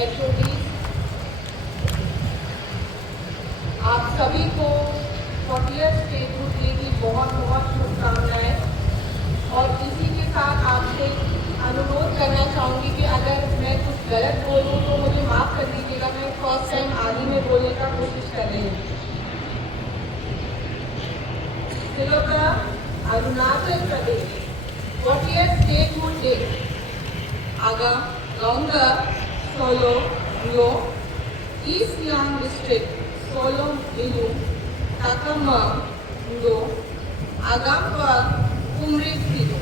HODs, आप सभी को 40th स्टेट हुड डे की बहुत बहुत शुभकामनाएं। और इसी के साथ आपसे अनुरोध करना चाहूँगी कि अगर मैं कुछ गलत बोलूँ तो मुझे माफ़ कर दीजिएगा। मैं फर्स्ट टाइम आदि में बोलने का कोशिश कर रही हूँ। तिलोका Arunachal Pradesh 40th state hood day आगा गंगा सोलो लो ईस्ट सियांग डिस्ट्रिक्ट सोलो इलू ताकमा दो आगाम पर कुमरे किलो।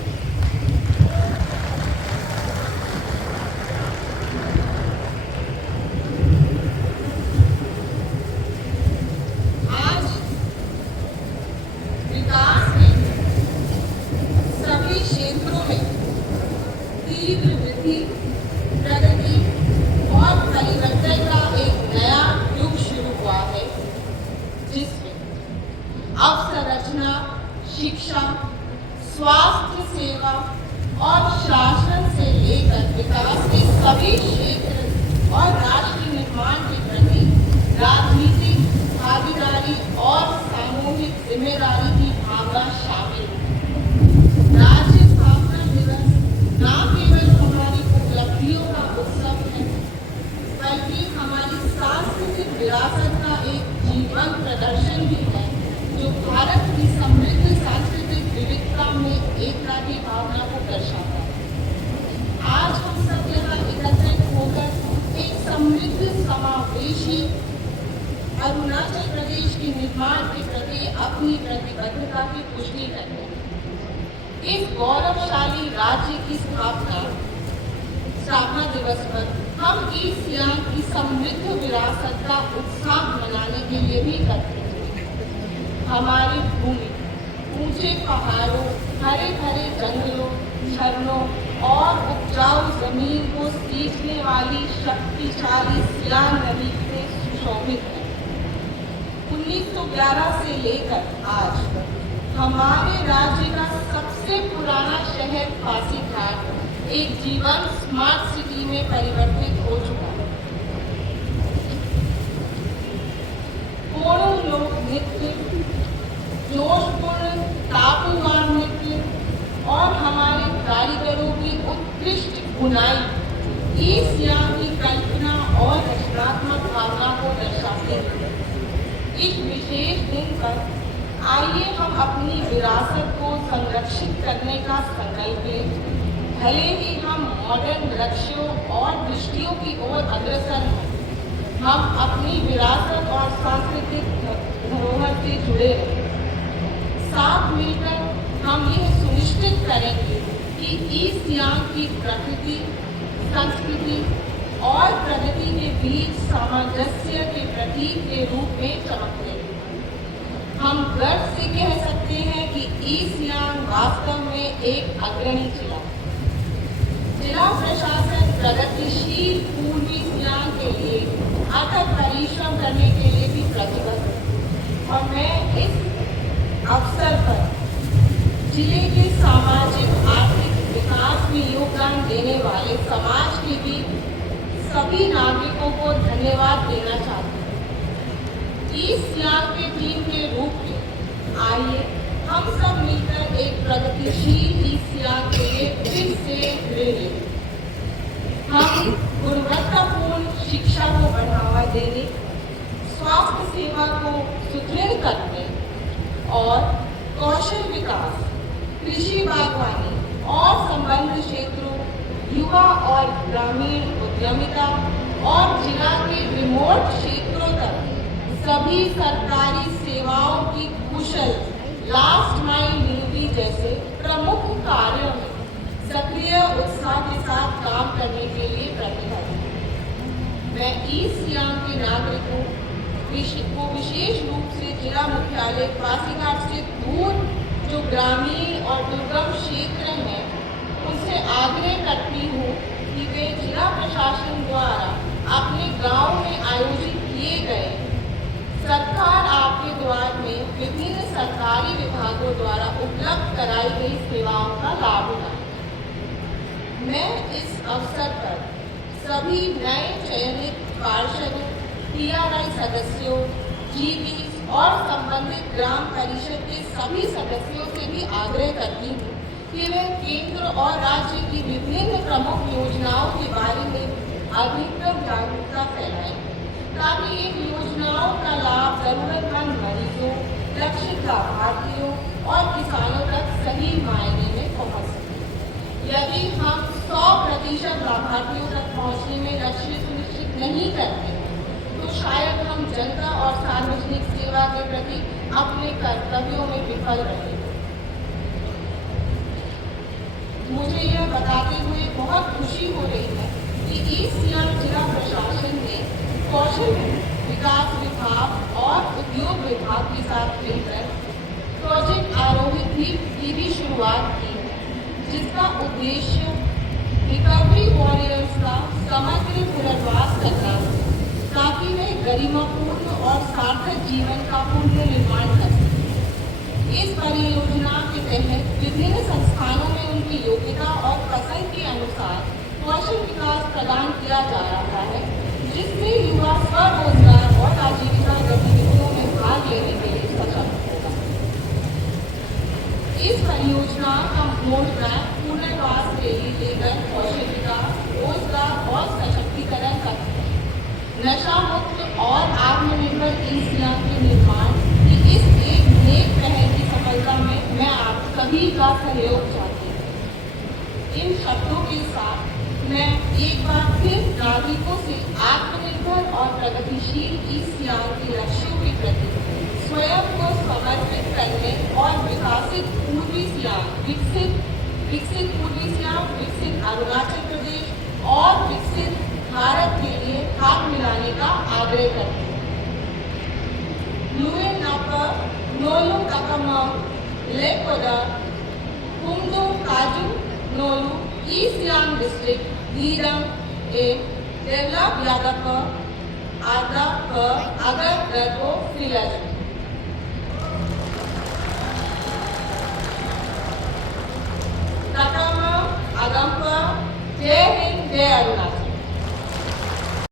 आज विकास में सभी क्षेत्रों में तीव्र वृद्धि, प्रगति और परिवर्तन का एक नया युग शुरू हुआ है, जिसमें अवसंरचना, शिक्षा, स्वास्थ्य सेवा और शासन से लेकर विकास के सभी क्षेत्र और राष्ट्र निर्माण के प्रति राजनीतिक भागीदारी और सामूहिक जिम्मेदारी की भावना शामिल है। राज्य स्थापना दिवस न केवल हमारी उपलब्धियों का उत्सव है, बल्कि हमारी सांस्कृतिक विरासत का एक जीवंत प्रदर्शन भी है, जो भारत की समृद्ध सांस्कृतिक विविधता में एकता की भावना को दर्शाता है। आज हम सब यहाँ एकत्रित होकर एक समृद्ध समावेशी अरुणाचल प्रदेश के निर्माण के प्रति अपनी प्रतिबद्धता की पुष्टि करते हैं। इस गौरवशाली राज्य की स्थापना दिवस पर हम ईस्ट सियांग की समृद्ध विरासत का उत्साह मनाने के लिए भी करते हैं। हमारी भूमि ऊंचे पहाड़ों, हरे भरे जंगलों, झरनों और उपजाऊ जमीन को सींचने वाली शक्तिशाली सियांग नदी से सुशोभित है। 1911 से लेकर आज हमारे राज्य का सबसे पुराना शहर पासीघाट एक जीवंत स्मार्ट सिटी में परिवर्तित हो चुका है। कोणों लोक नृत्य, जोशपूर्ण टापूवान नृत्य और हमारे कारीगरों की उत्कृष्ट बुनाई ईस्ट सियांग की कल्पना और रचनात्मक भावना को दर्शाते हैं। इस विशेष दिन पर आइए हम अपनी विरासत को संरक्षित करने का संकल्प लें। भले ही हम मॉडर्न लक्ष्यों और दृष्टियों की ओर अग्रसर हैं, हम अपनी विरासत और सांस्कृतिक धरोहर से जुड़े रहें। साथ मिलकर हम यह सुनिश्चित करेंगे कि ईस्ट सियांग की प्रकृति, संस्कृति और प्रगति के बीच सामंजस्य के प्रतीक के रूप में चमकते हैं। हम गर्व से कह सकते हैं कि ईस्ट सियांग वास्तव में एक अग्रणी जिला है। जिला प्रशासन प्रगतिशील पूर्वी सियांग के लिए अथक परिश्रम करने के लिए भी प्रतिबद्ध है। और मैं इस अवसर पर जिले के सामाजिक आर्थिक विकास में योगदान देने वाले समाज के भी सभी नागरिकों को धन्यवाद देना चाहती हूँ। ईस्ट सियांग के टीम के रूप में आइए हम सब मिलकर एक प्रगतिशील ईस्ट सियांग के लिए फिर से प्रेरित हम गुणवत्तापूर्ण शिक्षा को बढ़ावा देने, स्वास्थ्य सेवा को सुदृढ़ करने और कौशल विकास, कृषि बागवानी और संबद्ध क्षेत्रों, युवा और ग्रामीण उद्यमिता और जिला के रिमोट क्षेत्रों तक सभी सरकारी सेवाओं की कुशल लास्ट माइल डिलीवरी जैसे प्रमुख कार्यों में सक्रिय उत्साह के साथ काम करने के लिए प्रतिबद्ध हूँ। मैं ईस्ट सियांग के नागरिकों को विशेष रूप से जिला मुख्यालय पासीघाट से दूर जो ग्रामीण और दुर्गम क्षेत्र हैं, उनसे आग्रह करती हूँ कि वे जिला प्रशासन द्वारा अपने गांव में आयोजित किए गए सरकार आपके द्वार में विभिन्न सरकारी विभागों द्वारा उपलब्ध कराई गई सेवाओं का लाभ उठाएं। मैं इस अवसर पर सभी नए चयनित पार्षदों, TRI सदस्यों, GP और संबंधित ग्राम परिषद के सभी सदस्यों से भी आग्रह करती हूँ कि वे केंद्र और राज्य की विभिन्न प्रमुख योजनाओं के बारे में अधिकतम जागरूकता फैलाएं, ताकि इन योजनाओं का लाभ जरूरतमंद मरीजों, लक्षित लाभार्थियों और किसानों तक सही मायने में पहुंच सके। यदि हम 100% लाभार्थियों तक पहुंचने में लक्ष्य सुनिश्चित नहीं करते हैं, तो शायद हम जनता और सार्वजनिक सेवा के प्रति अपने कर्तव्यों में विफल रहेंगे। मुझे यह बताते हुए बहुत खुशी हो रही है कि ईस्ट सियांग जिला प्रशासन ने कौशल विकास विभाग और उद्योग विभाग के साथ मिलकर प्रोजेक्ट आरोहित की भी शुरुआत की है, जिसका उद्देश्य रिकवरी वॉरियर्स का समग्र पुनर्वास करना है, ताकि वे गरिमापूर्ण और सार्थक जीवन का पुनर्निर्माण कर सकें। इस परियोजना के तहत विभिन्न संस्थानों में उनकी योग्यता और पसंद के अनुसार कौशल विकास प्रदान किया जा रहा है, जिससे युवा स्वरोजगार और आजीविका गतिविधियों में भाग लेने के लिए सक्षम होगा। इस परियोजना का मूल प्रयास पुनर्वास के लिए लेकर कौशल विकास, रोजगार और सशक्तिकरण का नशा मुक्त और आत्मनिर्भर ईस्ट सियांग के निर्माण की इस एक नेक पहल की सफलता में मैं आप सभी का सहयोग चाहती हूँ। इन शब्दों के साथ मैं एक बार फिर नागरिकों से आत्मनिर्भर और प्रगतिशील ईस्ट सियांग के लक्ष्यों के प्रति स्वयं को समर्पित करने और विकसित पूर्वी सियांग, विकसित पूर्वी सियांग, विकसित अरुणाचल प्रदेश और विकसित भारत के लिए हाथ मिलाने का आग्रह करते हैं। नुए नापा नोलू तकमम लेकोदा कुमदो काजू नोलू ईस्ट सियांग डिस्ट्रिक्ट धीरम ए डेवलप यादव आदा अगर दर्दो फिलज